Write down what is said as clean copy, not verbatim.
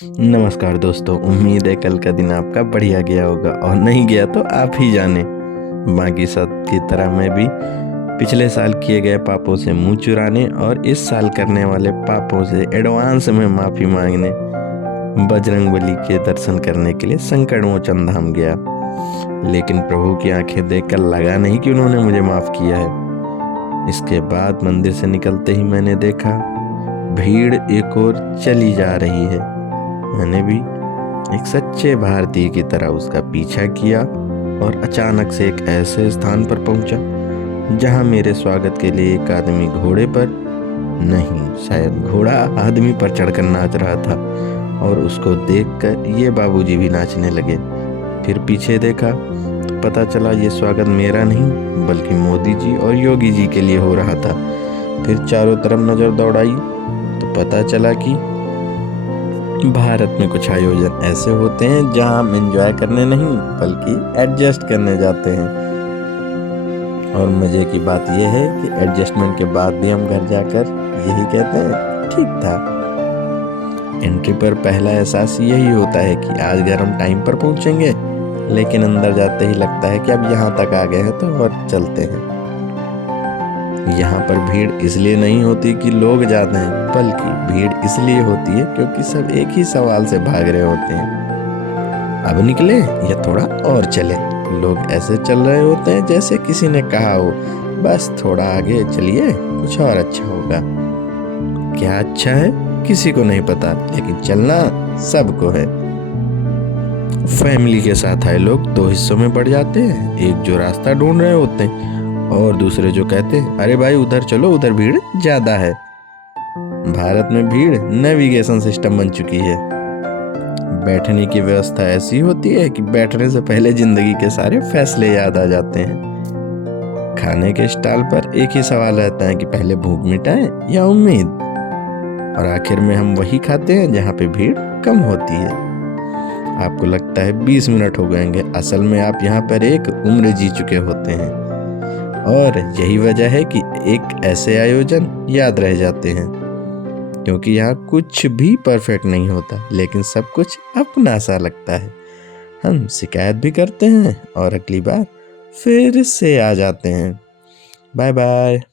नमस्कार दोस्तों, उम्मीद है कल का दिन आपका बढ़िया गया होगा और नहीं गया तो आप ही जाने। बाकी सब की तरह मैं भी पिछले साल किए गए पापों से मुंह चुराने और इस साल करने वाले पापों से एडवांस में माफ़ी मांगने बजरंगबली के दर्शन करने के लिए संकट मोचन धाम गया। लेकिन प्रभु की आंखें देखकर लगा नहीं कि उन्होंने मुझे माफ़ किया है। इसके बाद मंदिर से निकलते ही मैंने देखा भीड़ एक और चली जा रही है। मैंने भी एक सच्चे भारतीय की तरह उसका पीछा किया और अचानक से एक ऐसे स्थान पर पहुंचा जहां मेरे स्वागत के लिए एक आदमी घोड़े पर नहीं, शायद घोड़ा आदमी पर चढ़कर नाच रहा था और उसको देखकर ये बाबूजी भी नाचने लगे। फिर पीछे देखा तो पता चला ये स्वागत मेरा नहीं बल्कि मोदी जी और योगी जी के लिए हो रहा था। फिर चारों तरफ नजर दौड़ाई तो पता चला कि भारत में कुछ आयोजन ऐसे होते हैं जहां हम एंजॉय करने नहीं बल्कि एडजस्ट करने जाते हैं। और मजे की बात यह है कि एडजस्टमेंट के बाद भी हम घर जाकर यही कहते हैं ठीक था। एंट्री पर पहला एहसास यही होता है कि आज घर हम टाइम पर पहुंचेंगे, लेकिन अंदर जाते ही लगता है कि अब यहाँ तक आ गए हैं तो और चलते हैं। यहाँ पर भीड़ इसलिए नहीं होती कि लोग ज़्यादा हैं, बल्कि भीड़ इसलिए होती है क्योंकि सब एक ही सवाल से भाग रहे होते हैं, अब निकले या थोड़ा और चले। लोग ऐसे चल रहे होते हैं जैसे किसी ने कहा हो बस थोड़ा आगे चलिए कुछ और अच्छा होगा। क्या अच्छा है किसी को नहीं पता, लेकिन चलना सबको है। फैमिली के साथ आए लोग दो हिस्सों में बढ़ जाते हैं, एक जो रास्ता ढूंढ रहे होते हैं और दूसरे जो कहते हैं अरे भाई उधर चलो उधर भीड़ ज्यादा है। भारत में भीड़ नेविगेशन सिस्टम बन चुकी है। बैठने की व्यवस्था ऐसी होती है कि बैठने से पहले जिंदगी के सारे फैसले याद आ जाते हैं। खाने के स्टॉल पर एक ही सवाल रहता है कि पहले भूख मिटाएं या उम्मीद, और आखिर में हम वही खाते हैं जहाँ पे भीड़ कम होती है। आपको लगता है 20 मिनट हो गएंगे, असल में आप यहाँ पर एक उम्र जी चुके होते हैं। और यही वजह है कि एक ऐसे आयोजन याद रह जाते हैं, क्योंकि यहाँ कुछ भी परफेक्ट नहीं होता, लेकिन सब कुछ अपना सा लगता है। हम शिकायत भी करते हैं और अगली बार फिर से आ जाते हैं। Bye bye.